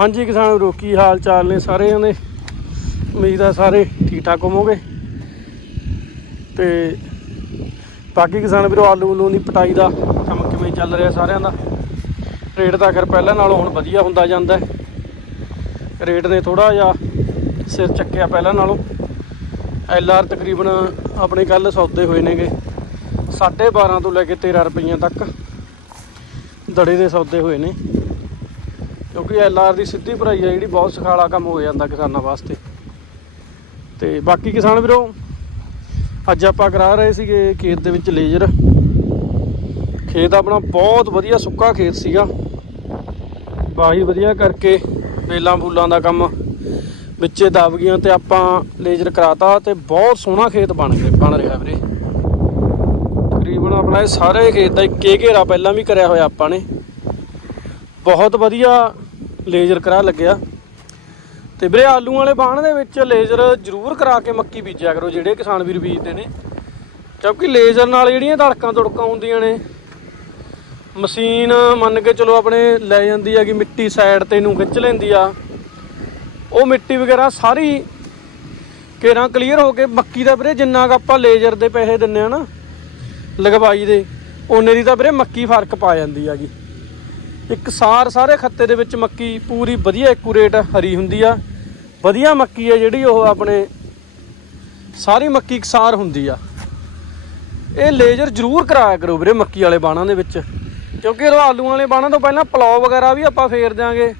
ਹਾਂਜੀ ਕਿਸਾਨ ਵੀਰੋ, ਕੀ ਹਾਲ ਚਾਲ ਨੇ ਸਾਰਿਆਂ ਦੇ? ਉਮੀਦ ਆ ਸਾਰੇ ਠੀਕ ਠਾਕ ਹੋਵੋਗੇ। ਤੇ ਬਾਕੀ ਕਿਸਾਨ ਵੀਰੋ, ਆਲੂ ਉਲੂ ਦੀ ਪਟਾਈ ਦਾ ਕੰਮ ਕਿਵੇਂ ਚੱਲ ਰਿਹਾ ਸਾਰਿਆਂ ਦਾ? ਰੇਟ ਤਾਂ ਅਗਰ ਪਹਿਲਾਂ ਨਾਲੋਂ ਹੁਣ ਵਧੀਆ ਹੁੰਦਾ ਜਾਂਦਾ ਰੇਟ ਨੇ ਥੋੜਾ ਜਿਹਾ ਸਿਰ ਚੱਕਿਆ ਪਹਿਲਾਂ ਨਾਲੋਂ। ਐਲ ਆਰ ਤਕਰੀਬਨ ਆਪਣੇ ਕੱਲ ਸੌਦੇ ਹੋਏ ਨੇਗੇ। 12.5 ਤੋਂ ਲੈ ਕੇ 13 ਰੁਪਈਆਂ ਤੱਕ। ਦੜੇ ਦੇ ਸੌਦੇ ਹੋਏ ਨੇ। ਕਿਉਂਕਿ ਐਲ ਆਰ ਦੀ ਸਿੱਧੀ ਭਰਾਈ ਹੈ ਜਿਹੜੀ ਬਹੁਤ ਸਖਾਲਾ ਕੰਮ ਹੋ ਜਾਂਦਾ ਕਿਸਾਨਾਂ ਵਾਸਤੇ। ਤੇ ਬਾਕੀ ਕਿਸਾਨ ਵੀਰੋ, ਅੱਜ ਆਪਾਂ ਕਰਾ ਰਹੇ ਸੀਗੇ ਖੇਤ ਦੇ ਵਿੱਚ ਲੇਜ਼ਰ। ਖੇਤ ਆਪਣਾ ਬਹੁਤ ਵਧੀਆ ਸੁੱਕਾ ਖੇਤ ਸੀਗਾ। ਬਾਹੀ ਵਧੀਆ ਕਰਕੇ ਬੇਲਾਂ ਬੂਲਾਂ ਦਾ ਕੰਮ ਵਿੱਚੇ ਦਬ ਗਈਆਂ ਤੇ ਆਪਾਂ ਲੇਜ਼ਰ ਕਰਾਤਾ ਤੇ ਬਹੁਤ ਸੋਹਣਾ ਖੇਤ ਬਣ ਗਿਆ, ਬਣ ਰਿਹਾ ਵੀਰੇ। ਤਕਰੀਬਨ ਆਪਣਾ ਇਹ ਸਾਰੇ ਖੇਤ ਦਾ ਇੱਕੇ ਘੇਰਾ ਪਹਿਲਾਂ ਵੀ ਕਰਿਆ ਹੋਇਆ ਆਪਾਂ ਨੇ। ਬਹੁਤ ਵਧੀਆ ਲੇਜ਼ਰ ਕਰਾ ਲੱਗਿਆ। ਤੇ ਵੀਰੇ ਆਲੂ ਵਾਲੇ ਬਾਣ ਦੇ ਵਿੱਚ ਲੇਜ਼ਰ ਜ਼ਰੂਰ ਕਰਾ ਕੇ ਮੱਕੀ ਬੀਜਿਆ ਕਰੋ, ਜਿਹੜੇ ਕਿਸਾਨ ਵੀਰ ਬੀਜਦੇ ਨੇ। ਕਿਉਂਕਿ ਲੇਜ਼ਰ ਨਾਲ ਜਿਹੜੀਆਂ ਧੜਕਾਂ ਤੁੜਕਾਂ ਹੁੰਦੀਆਂ ਨੇ, ਮਸ਼ੀਨ ਮੰਨ ਕੇ ਚਲੋ ਆਪਣੇ ਲੈ ਜਾਂਦੀ ਆ ਕਿ ਮਿੱਟੀ ਸਾਈਡ ਤੇ ਨੂੰ ਖਿੱਚ ਲੈਂਦੀ ਆ। ਉਹ ਮਿੱਟੀ ਵਗੈਰਾ ਸਾਰੀ ਕੇਰਾਂ ਕਲੀਅਰ ਹੋ ਕੇ ਮੱਕੀ ਦਾ ਵੀਰੇ ਜਿੰਨਾ ਕੁ ਆਪਾਂ ਲੇਜ਼ਰ ਦੇ ਪੈਸੇ ਦਿੰਨੇ ਆ ਨਾ, ਲਗਵਾਈ ਦੇ, ਉਹਨੇ ਦੀ ਤਾਂ ਵੀਰੇ ਮੱਕੀ ਫ਼ਰਕ ਪਾ ਜਾਂਦੀ ਹੈਗੀ। ਇੱਕ ਸਾਰ ਸਾਰੇ ਖੱਤੇ ਦੇ ਵਿੱਚ ਮੱਕੀ ਪੂਰੀ ਵਧੀਆ ਐਕੂਰੇਟ ਹਰੀ ਹੁੰਦੀ ਆ। ਵਧੀਆ ਮੱਕੀ ਆ ਜਿਹੜੀ ਉਹ ਆਪਣੇ ਸਾਰੀ ਮੱਕੀ ਇਕਸਾਰ ਹੁੰਦੀ ਆ। ਇਹ ਲੇਜ਼ਰ ਜ਼ਰੂਰ ਕਰਾਇਆ ਕਰੋ ਵੀਰੇ ਮੱਕੀ ਵਾਲੇ ਬਾਣਾਂ ਦੇ ਵਿੱਚ। ਕਿਉਂਕਿ ਜਦੋਂ ਆਲੂਆਂ ਵਾਲੇ ਬਾਣਾਂ ਤੋਂ ਪਹਿਲਾਂ ਪਲਾਉ ਵਗੈਰਾ ਵੀ ਆਪਾਂ ਫੇਰ ਦਿਆਂਗੇ।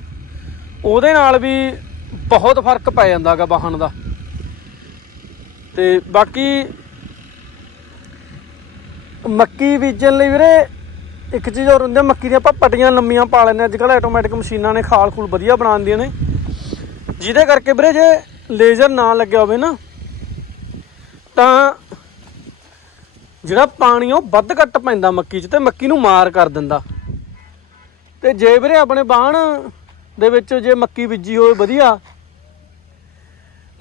ਉਹਦੇ ਨਾਲ ਵੀ ਬਹੁਤ ਫ਼ਰਕ ਪੈ ਜਾਂਦਾਗਾ ਵਾਹਣ ਦਾ। ਤੇ ਬਾਕੀ ਮੱਕੀ ਬੀਜਣ ਲਈ ਵੀਰੇ ਇੱਕ ਚੀਜ਼ ਹੋਰ ਹੁੰਦੀ ਆ, ਮੱਕੀ ਦੀਆਂ ਆਪਾਂ ਪੱਟੀਆਂ ਲੰਮੀਆਂ ਪਾ ਲੈਂਦੇ ਅੱਜ ਕੱਲ੍ਹ ਆਟੋਮੈਟਿਕ ਮਸ਼ੀਨਾਂ ਨੇ ਖਾਲ ਖੂਲ ਵਧੀਆ ਬਣਾਉਂਦੀਆਂ ਨੇ। ਜਿਹਦੇ ਕਰਕੇ ਵੀਰੇ ਜੇ ਲੇਜ਼ਰ ਨਾ ਲੱਗਿਆ ਹੋਵੇ ਨਾ, ਤਾਂ ਜਿਹੜਾ ਪਾਣੀ ਉਹ ਵੱਧ ਘੱਟ ਪੈਂਦਾ ਮੱਕੀ 'ਚ ਤੇ ਮੱਕੀ ਨੂੰ ਮਾਰ ਕਰ ਦਿੰਦਾ। ਤੇ ਜੇ ਵੀਰੇ ਆਪਣੇ ਬਾਣ ਦੇ ਵਿੱਚ ਜੇ ਮੱਕੀ ਬੀਜੀ ਹੋਵੇ ਵਧੀਆ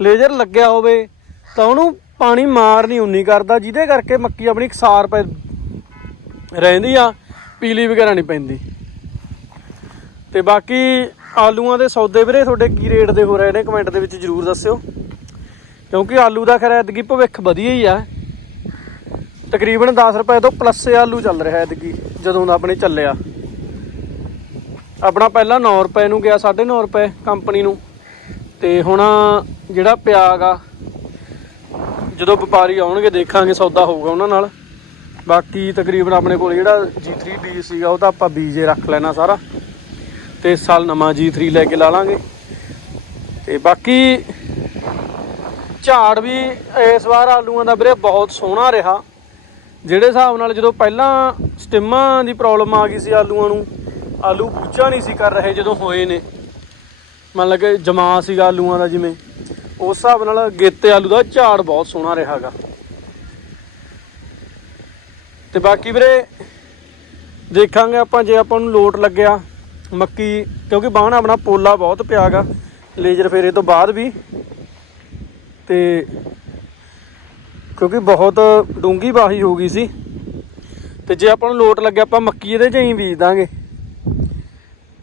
ਲੇਜ਼ਰ ਲੱਗਿਆ ਹੋਵੇ, ਤਾਂ ਉਹਨੂੰ ਪਾਣੀ ਮਾਰ ਨਹੀਂ ਉਨੀ ਕਰਦਾ, ਜਿਹਦੇ ਕਰਕੇ ਮੱਕੀ ਆਪਣੀ ਇਕਸਾਰ ਪੈ ਰਹਿੰਦੀ ਆ। ਪੀਲੀ ਵਗੈਰਾ ਨਹੀਂ ਪੈਂਦੀ। ਤੇ ਬਾਕੀ ਆਲੂਆਂ ਦੇ ਸੌਦੇ ਵੀਰੇ ਤੁਹਾਡੇ ਕੀ ਰੇਟ ਦੇ ਹੋ ਰਹੇ ਨੇ ਕਮੈਂਟ ਦੇ ਵਿੱਚ ਜਰੂਰ ਦੱਸਿਓ। ਕਿਉਂਕਿ ਆਲੂ ਦਾ ਖੈਰ ਐਤਕੀ ਭਵਿੱਖ ਵਧੀਆ ਹੀ ਆ। ਤਕਰੀਬਨ 10 ਰੁਪਏ ਤੋਂ ਪਲੱਸ ਆਲੂ ਚੱਲ ਰਿਹਾ ਐਤਕੀ, ਜਦੋਂ ਦਾ ਆਪਣੇ ਚੱਲਿਆ। ਆਪਣਾ ਪਹਿਲਾਂ 9 ਰੁਪਏ ਨੂੰ ਗਿਆ 9.5 ਰੁਪਏ ਕੰਪਨੀ ਨੂੰ। ਤੇ ਹੁਣ ਜਿਹੜਾ ਪਿਆਗਾ ਜਦੋਂ ਵਪਾਰੀ ਆਉਣਗੇ ਦੇਖਾਂਗੇ ਸੌਦਾ ਹੋਊਗਾ ਉਹਨਾਂ ਨਾਲ। ਬਾਕੀ ਤਕਰੀਬਨ ਆਪਣੇ ਕੋਲ ਜਿਹੜਾ G3 ਬੀਜ ਸੀਗਾ, ਉਹ ਤਾਂ ਆਪਾਂ ਬੀਜੇ ਰੱਖ ਲੈਣਾ ਸਾਰਾ। ਤੇ ਇਸ ਸਾਲ ਨਵਾਂ G3 ਲੈ ਕੇ ਲਾ ਲਾਂਗੇ। ਤੇ ਬਾਕੀ ਝਾੜ ਵੀ ਇਸ ਵਾਰ ਆਲੂਆਂ ਦਾ ਵੀਰੇ ਬਹੁਤ ਸੋਹਣਾ ਰਿਹਾ। ਜਿਹੜੇ ਹਿਸਾਬ ਨਾਲ ਜਦੋਂ ਪਹਿਲਾਂ ਸਟਿਮਾਂ ਦੀ ਪ੍ਰੋਬਲਮ ਆ ਗਈ ਸੀ ਆਲੂਆਂ ਨੂੰ, ਆਲੂ ਬੂਝਾ ਨਹੀਂ ਸੀ ਕਰ ਰਹੇ ਜਦੋਂ ਹੋਏ ਨੇ। ਮੰਨ ਲਗੇ ਜਮਾ ਸੀਗਾ ਆਲੂਆਂ ਦਾ ਜਿਵੇਂ। ਉਸ ਹਿਸਾਬ ਨਾਲ ਗੇਤੇ ਆਲੂ ਦਾ ਝਾੜ ਬਹੁਤ ਸੋਹਣਾ ਰਿਹਾਗਾ ਤੇ ਬਾਕੀ ਵੀਰੇ, ਦੇਖਾਂਗੇ ਆਪਾਂ ਜੇ ਆਪਾਂ ਨੂੰ ਲੋਟ ਲੱਗਿਆ ਮੱਕੀ, ਕਿਉਂਕਿ ਬਾਣ ਆਪਣਾ ਪੋਲਾ ਬਹੁਤ ਪਿਆਗਾ, ਲੇਜ਼ਰ ਫੇਰੇ ਤੋਂ ਬਾਅਦ ਵੀ। ਤੇ ਕਿਉਂਕਿ ਬਹੁਤ ਡੂੰਗੀ ਬਾਹੀ ਹੋ ਗਈ ਸੀ। ਤੇ ਜੇ ਆਪਾਂ ਨੂੰ ਲੋਟ ਲੱਗਿਆ, ਆਪਾਂ ਮੱਕੀ ਇਹਦੇ 'ਚ ਹੀ ਬੀਜ ਦਾਂਗੇ।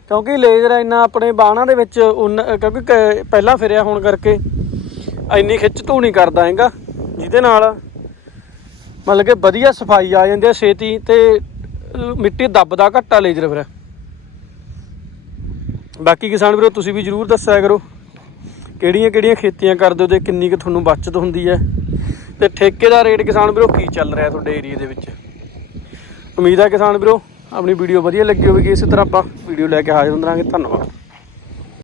ਕਿਉਂਕਿ ਲੇਜ਼ਰ ਇੰਨਾ ਆਪਣੇ ਬਾਹਣਾ ਦੇ ਵਿੱਚ ਉਨ- ਕਿਉਂਕਿ ਕ- ਪਹਿਲਾਂ ਫਿਰਿਆ ਹੋਣ ਕਰਕੇ, ਇੰਨੀ ਖਿੱਚ ਧੂ ਨਹੀਂ ਕਰਦਾ ਹੈਗਾ, ਜਿਹਦੇ ਨਾਲ ਮਤਲਬ ਕਿ ਵਧੀਆ ਸਫ਼ਾਈ ਆ ਜਾਂਦੀ ਹੈ ਛੇਤੀ ਤੇ ਅਹ, ਮਿੱਟੀ ਦੱਬਦਾ ਘੱਟਾ ਲੇਜ਼ਰ ਫਿਰ। ਬਾਕੀ ਕਿਸਾਨ ਵੀਰੋ ਤੁਸੀਂ ਵੀ ਜਰੂਰ ਦੱਸਿਆ ਕਰੋ ਕਿਹੜੀਆਂ ਕਿਹੜੀਆਂ ਖੇਤੀਆਂ ਕਰਦੇ ਹੋ ਤੇ ਕਿੰਨੀ ਕੁ ਤੁਹਾਨੂੰ ਬਚਤ ਹੁੰਦੀ ਹੈ। ਤੇ ਠੇਕੇ ਦਾ ਰੇਟ ਕਿਸਾਨ ਵੀਰੋ ਕੀ ਚੱਲ ਰਿਹਾ ਤੁਹਾਡੇ ਏਰੀਆ ਦੇ ਵਿੱਚ? ਉਮੀਦ ਹੈ ਕਿਸਾਨ ਵੀਰੋ ਆਪਣੀ ਵੀਡੀਓ ਵਧੀਆ ਲੱਗੀ ਹੋਵੇਗੀ ਇਸੇ ਤਰ੍ਹਾਂ ਆਪਾਂ ਵੀਡੀਓ ਲੈ ਕੇ ਹਾਜ਼ਰ ਹੁੰਦਾਂਗੇ। ਧੰਨਵਾਦ।